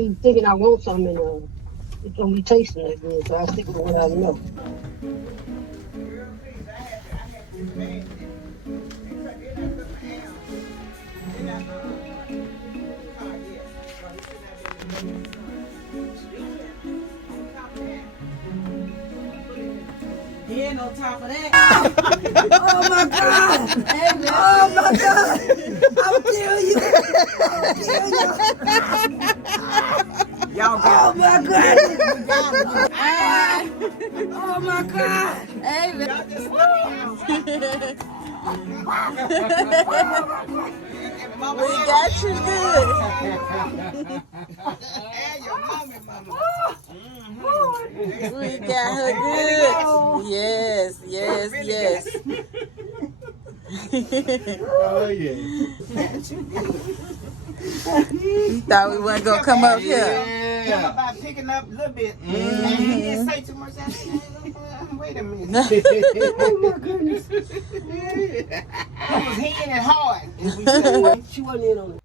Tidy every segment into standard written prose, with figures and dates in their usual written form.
be thinking I want something and it don't be tasting that good, so I stick with what I know. He ain't no time for that. Oh my God! Oh my God! I'll kill you! Y'all got Oh my God! Oh my God! Hey, man. We got you good. We got her good. Yes, yes, yes. Oh yeah. Thought we wasn't gonna come up here. Come about picking up a little bit. And he didn't say too much. I said, wait a minute. Oh my goodness. He was hitting it hard. She wasn't in on it.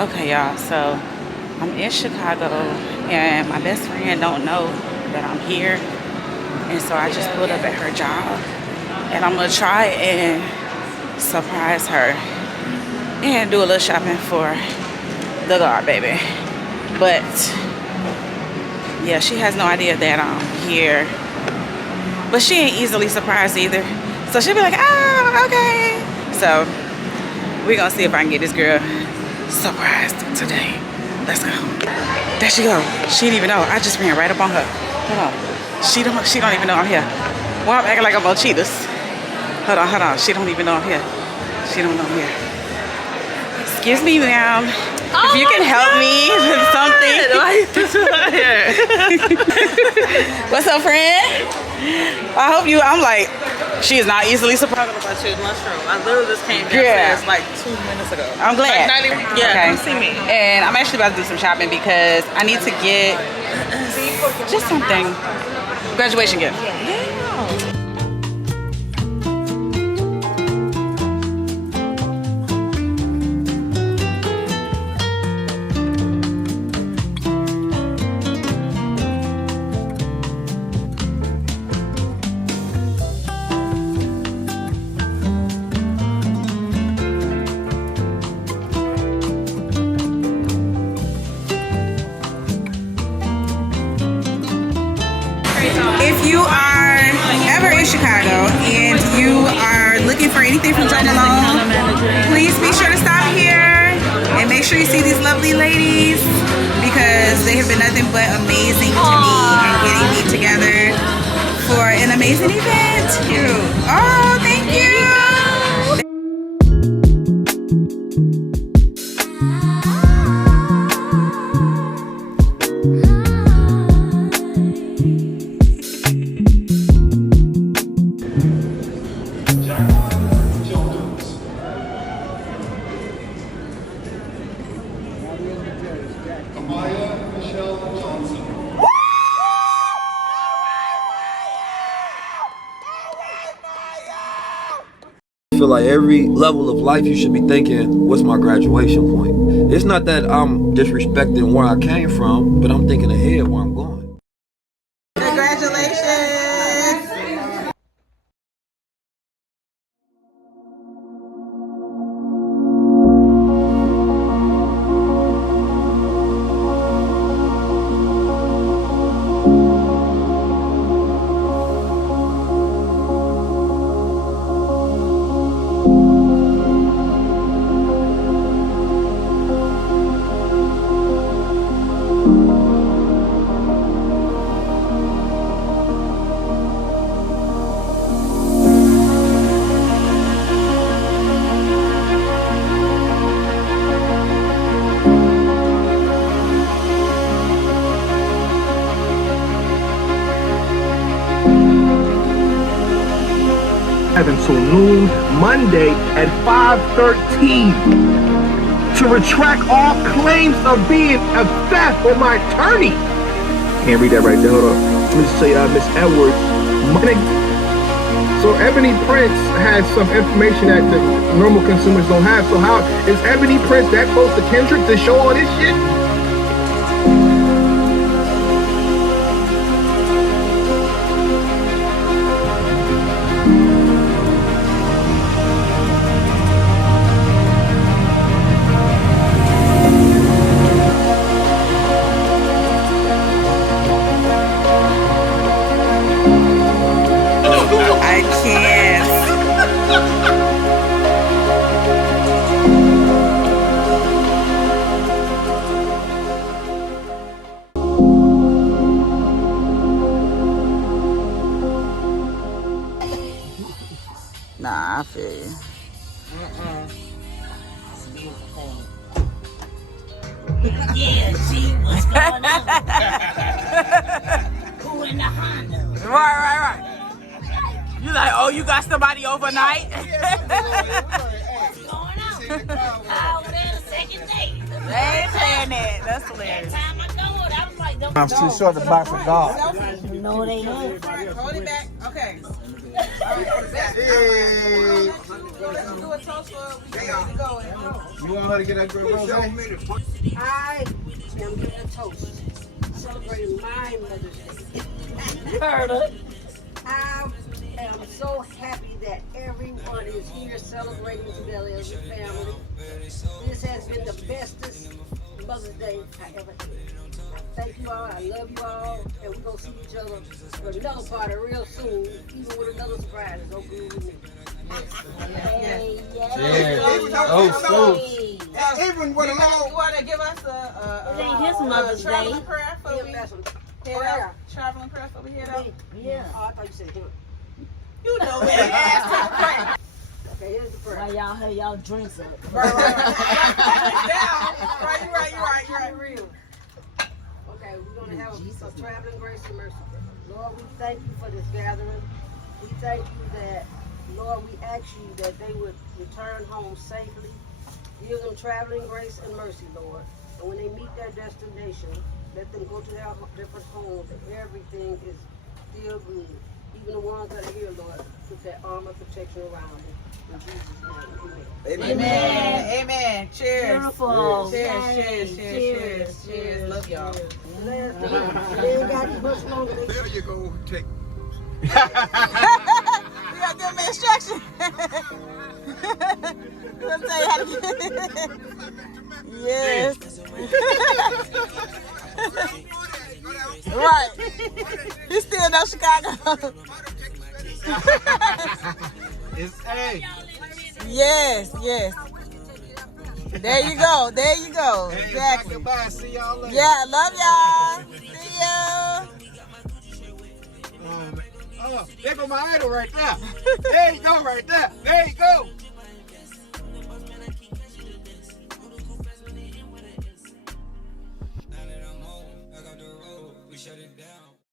Okay, y'all. So I'm in Chicago, and my best friend don't know that I'm here, and so I just pulled up at her job, and I'm gonna try and surprise her and do a little shopping for the guard baby. But yeah, she has no idea that I'm here, but she ain't easily surprised either. So she'll be like, oh, okay. So we're gonna see if I can get this girl surprised today. Let's go. There she go. She didn't even know. I just ran right up on her. Hold on. She don't even know I'm here. Well, I'm acting like I'm on Cheetahs. Hold on. She don't even know I'm here. She don't know I'm here. Excuse me, ma'am. If you can help me with something. What's up, friend? I hope you. I'm like, she is not easily surprised. About you, Nordstrom. I literally just came Yeah. downstairs like 2 minutes ago. I'm glad. Like, not even, yeah, come see me. And I'm actually about to do some shopping because I need to get just something. Graduation gift. If you are ever in Chicago and you are looking for anything from Malone, please be sure to stop here and make sure you see these lovely ladies because they have been nothing but amazing to me and getting me together for an amazing event. Oh, thank you. I feel like every level of life you should be thinking, what's my graduation point? It's not that I'm disrespecting where I came from, but I'm thinking ahead where I'm going. Congratulations. Until noon Monday at 5:13 to retract all claims of being a theft on my attorney. Can't read that right there. Hold up. Miss Edwards. So Ebony Prince has some information that the normal consumers don't have. So how is Ebony Prince that close to Kendrick to show all this shit? I can't. Nah, I feel you. Yeah, see what's going on. Who in the Honda? Right. You like, oh, you got somebody overnight? What's going on? Oh, there's a second date. They ain't saying that. That's hilarious. Time I go, I was like, I'm too short to box with God. no, they ain't. Hold it back. Okay. Let's do a toast for we ready to go. You want her to get that good rose? I am giving a toast, celebrating my Mother's Day. Heard it. I am so happy that everyone is here celebrating together as a family. This has been the bestest Mother's Day I ever had. Thank you all. I love you all. And we're going to see each other for another party real soon, even with another surprise. It's okay with me. Hey, yeah. Even with a You want to give us It ain't his Mother's Day. traveling prayer for Yeah, we that's what- head out? Traveling prayer for we head out? Yeah. Oh, I thought you said him. You know where the ass to pray. Okay, here's the prayer. While y'all have y'all drinks up. Right. Down. Right, you're right. Real. Okay, we're going to have a traveling grace and mercy. Lord, we thank you for this gathering. We thank you that, Lord, we ask you that they would return home safely. Give them traveling grace and mercy, Lord. And when they meet their destination, let them go to their different homes and everything is still good. Even the ones that are here, Lord, put that armor protection around them. In Jesus' name, amen. Amen. Cheers. Beautiful. Cheers. Love y'all. They ain't got much longer. There you go. Take. You gotta give me instruction. Let me tell you how to get it. Yes. Right. You still know Chicago. It's A. Yes. There you go. Exactly. Goodbye. See y'all later. Yeah, love y'all. See you. Oh, there go my idol right there. There you go, right there. There you go.